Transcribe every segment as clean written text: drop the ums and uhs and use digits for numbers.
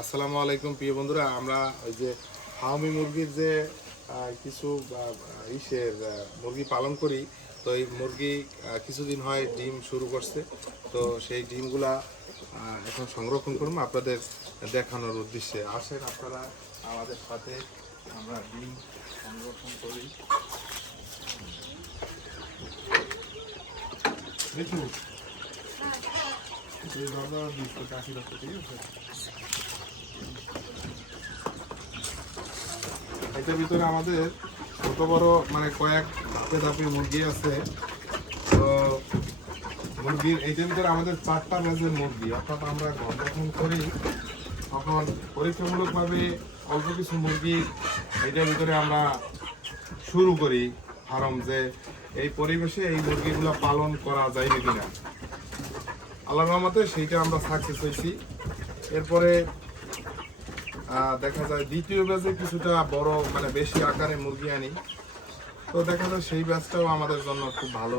আসসালামু আলাইকুম প্রিয় বন্ধুরা, আমরা ওই যে ফার্মি মুরগির যে কিছু মুরগি পালন করি। তো এই মুরগি কিছুদিন হয় ডিম শুরু করছে। তো সেই ডিমগুলা এখন সংরক্ষণ করবো আপনাদের দেখানোর উদ্দেশ্যে। আসেন আপনারা আমাদের সাথে, আমরা ডিম সংরক্ষণ করি। দেখুন এই ধরনের কাশি রাখতে, ঠিক আছে? এটার ভিতরে আমাদের ছোট বড় মানে কয়েক প্রজাতি মুরগি আছে। তো মুরগির এইটার ভিতরে আমাদের 4টা ব্যাচের মুরগি, অর্থাৎ আমরা যখন করি তখন পরীক্ষামূলকভাবে অল্প কিছু মুরগি এইটার ভিতরে আমরা শুরু করি ফার্ম, যে এই পরিবেশে এই মুরগিগুলো পালন করা যাইবে কিনা। আল্লাহর রহমতে সেইটা আমরা সাকসেস হয়েছি। এরপরে দেখা যায় দ্বিতীয় ব্যাচে কিছুটা বড় মানে বেশি আকারে মুরগি আনি। তো দেখা যায় সেই ব্যাচটাও আমাদের জন্য খুব ভালো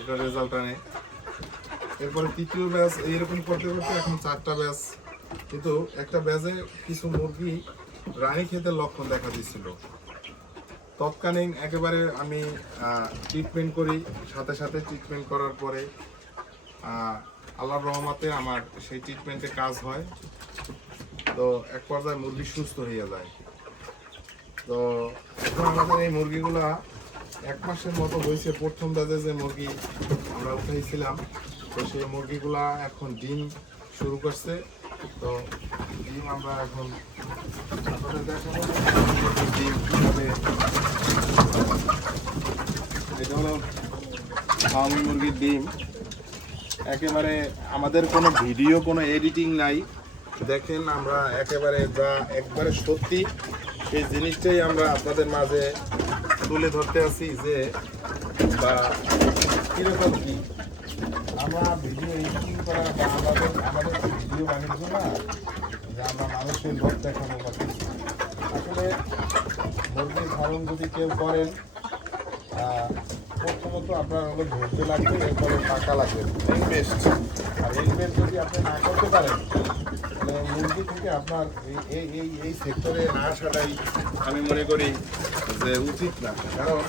এটা রেজাল্ট আনে। এরপরে তৃতীয় ব্যাচ এইরকম করতে করতে এখন 4টা ব্যাচ। কিন্তু একটা ব্যাচে কিছু মুরগি রানী খেতে লক্ষণ দেখা দিচ্ছিল। তৎকালীন একেবারে আমি ট্রিটমেন্ট করি, সাথে সাথে ট্রিটমেন্ট করার পরে আল্লাহর রহমতে আমার সেই ট্রিটমেন্টে কাজ হয়। তো এক পর্যায়ে মুরগি সুস্থ হয়ে যায়। তো এখন আমাদের এই মুরগিগুলা 1 মাসের মতো হয়েছে। প্রথম ব্যাচে যে মুরগি আমরা উঠাইছিলাম, তো সেই মুরগিগুলা এখন ডিম শুরু করছে। তো ডিম আমরা এখন আপনাদের দেখাবো ডিম কীভাবে। এটা হলো ফার্মি মুরগির ডিম। একেবারে আমাদের কোনো ভিডিও, কোনো এডিটিং নাই। দেখেন আমরা একবারে সত্যি সেই জিনিসটাই আমরা আপনাদের মাঝে তুলে ধরতে আছি, যে বা কীরকম কি আমরা ভিডিও এডিটিং করা বা আমাদের ভিডিও বানিয়েছি না, যে আমরা মানুষের লোক দেখানো বা কিছু। আসলে মুরগির ফার্ম যদি কেউ করেন, প্রথমত আপনার হলো ধৈর্য লাগবে, এরপরে টাকা লাগবে, ইনভেস্ট। আর ইনভেস্ট যদি আপনি না করতে পারেন, মুরগি থেকে আপনার এই সেক্টরে না আসাটাই আমি মনে করি যে উচিত না। কারণ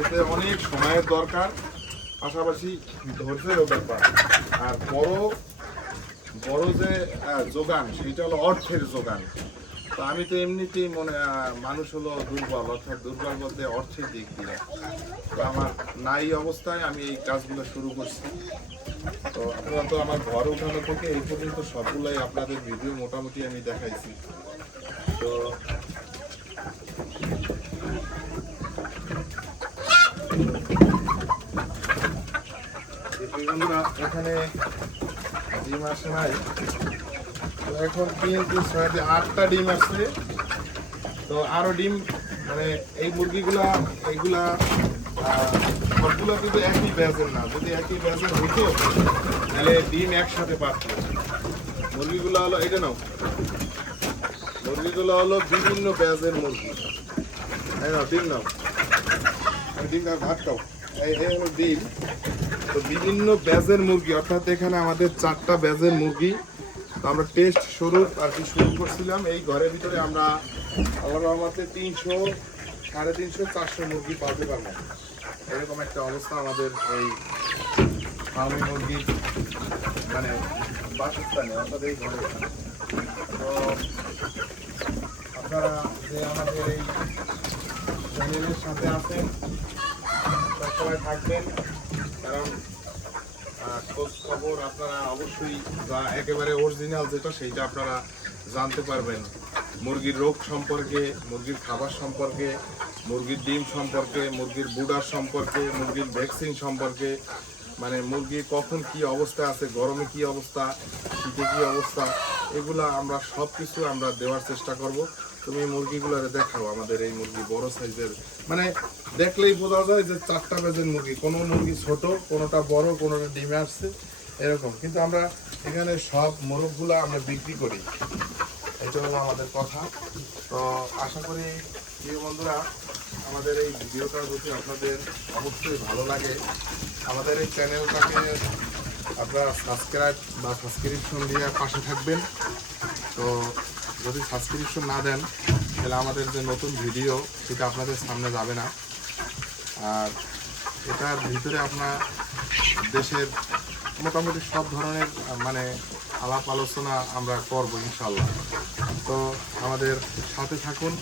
এতে অনেক সময়ের দরকার, পাশাপাশি ধৈর্যেরও ব্যাপার। আর বড় যে যোগান, সেটা হলো অর্থের যোগান। তো আমি তো এমনিতেই মানুষ হলো দুর্বল, অর্থাৎ দুর্বল বলতে অর্থের দিক দিয়ে। তো আমার নাই অবস্থায় আমি এই কাজগুলো শুরু করছি। তো আপনারা তো আমার ঘর উঠানো থেকে এই পর্যন্ত সবগুলাই আপনাদের ভিডিও মোটামুটি আমি দেখাইছি। তো বন্ধুরা, এখানে ডিম আসে নাই। তো এখন 3 3 6 8টা ডিম আসছে। তো আরো ডিম মানে এই মুরগিগুলা এইগুলা সবগুলো কিন্তু একই ব্যাচের না। যদি একই ব্যাচের হইতো তাহলে ডিম একসাথে পারত। মুরগিগুলো হলো এটা নাও, মুরগিগুলো হলো বিভিন্ন ব্যাচের মুরগি। এই নাও ডিম, নাও ডিম, নাও ভাত খাও। এই হলো ডিম। তো বিভিন্ন ব্যাচের মুরগি, অর্থাৎ এখানে আমাদের 4টা ব্যাচের মুরগি। তো আমরা টেস্ট শুরু করছিলাম। এই ঘরের ভিতরে আমরা আল্লাহর রহমতে 300, 350, 400 মুরগি পালতে পারলাম। এরকম একটা অবস্থা আমাদের এই ফার্মি মুরগির মানে বাসস্থানে, অর্থাৎ এই ঘরে। তো আপনারা যে আমাদের এই চ্যানেলের সাথে আছেন, সবসময় থাকবেন। কারণ খোঁজ খবর আপনারা অবশ্যই যা একেবারে অরিজিনাল যেটা, সেইটা আপনারা জানতে পারবেন। মুরগির রোগ সম্পর্কে, মুরগির খাবার সম্পর্কে, মুরগির ডিম সম্পর্কে, মুরগির বুডার সম্পর্কে, মুরগির ভ্যাকসিন সম্পর্কে, মানে মুরগি কখন কি অবস্থা আছে, গরমে কি অবস্থা, শীতে কি অবস্থা, এগুলা আমরা সব কিছু আমরা দেওয়ার চেষ্টা করব। তুমি মুরগিগুলোরে দেখাও। আমাদের এই মুরগি বড় সাইজের, মানে দেখলেই বোঝা যায় যে 4টা ব্যাচের মুরগি। কোনো মুরগি ছোট, কোনোটা বড়, কোনোটা ডিমে আসছে, এরকম। কিন্তু আমরা এখানে সব মোরগগুলো আমরা বিক্রি করি, এটা হলো আমাদের কথা। তো আশা করি প্রিয় বন্ধুরা, আমাদের এই ভিডিওটা যদি আপনাদের অবশ্যই ভালো লাগে, আমাদের এই চ্যানেলটাকে আপনারা সাবস্ক্রাইব বা সাবস্ক্রিপশন দিয়ে পাশে থাকবেন। তো যদি সাবস্ক্রিপশন না দেন তাহলে আমাদের যে নতুন ভিডিও সেটা আপনাদের সামনে যাবে না। আর এটার ভিতরে আপনার দেশের মোটামুটি সব ধরনের মানে আলাপ আলোচনা আমরা করবো ইনশাল্লাহ। তো আমাদের সাথে থাকুন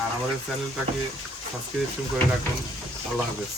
আর আমাদের চ্যানেলটাকে সাবস্ক্রিপশন করে রাখুন। আল্লাহ হাফেজ।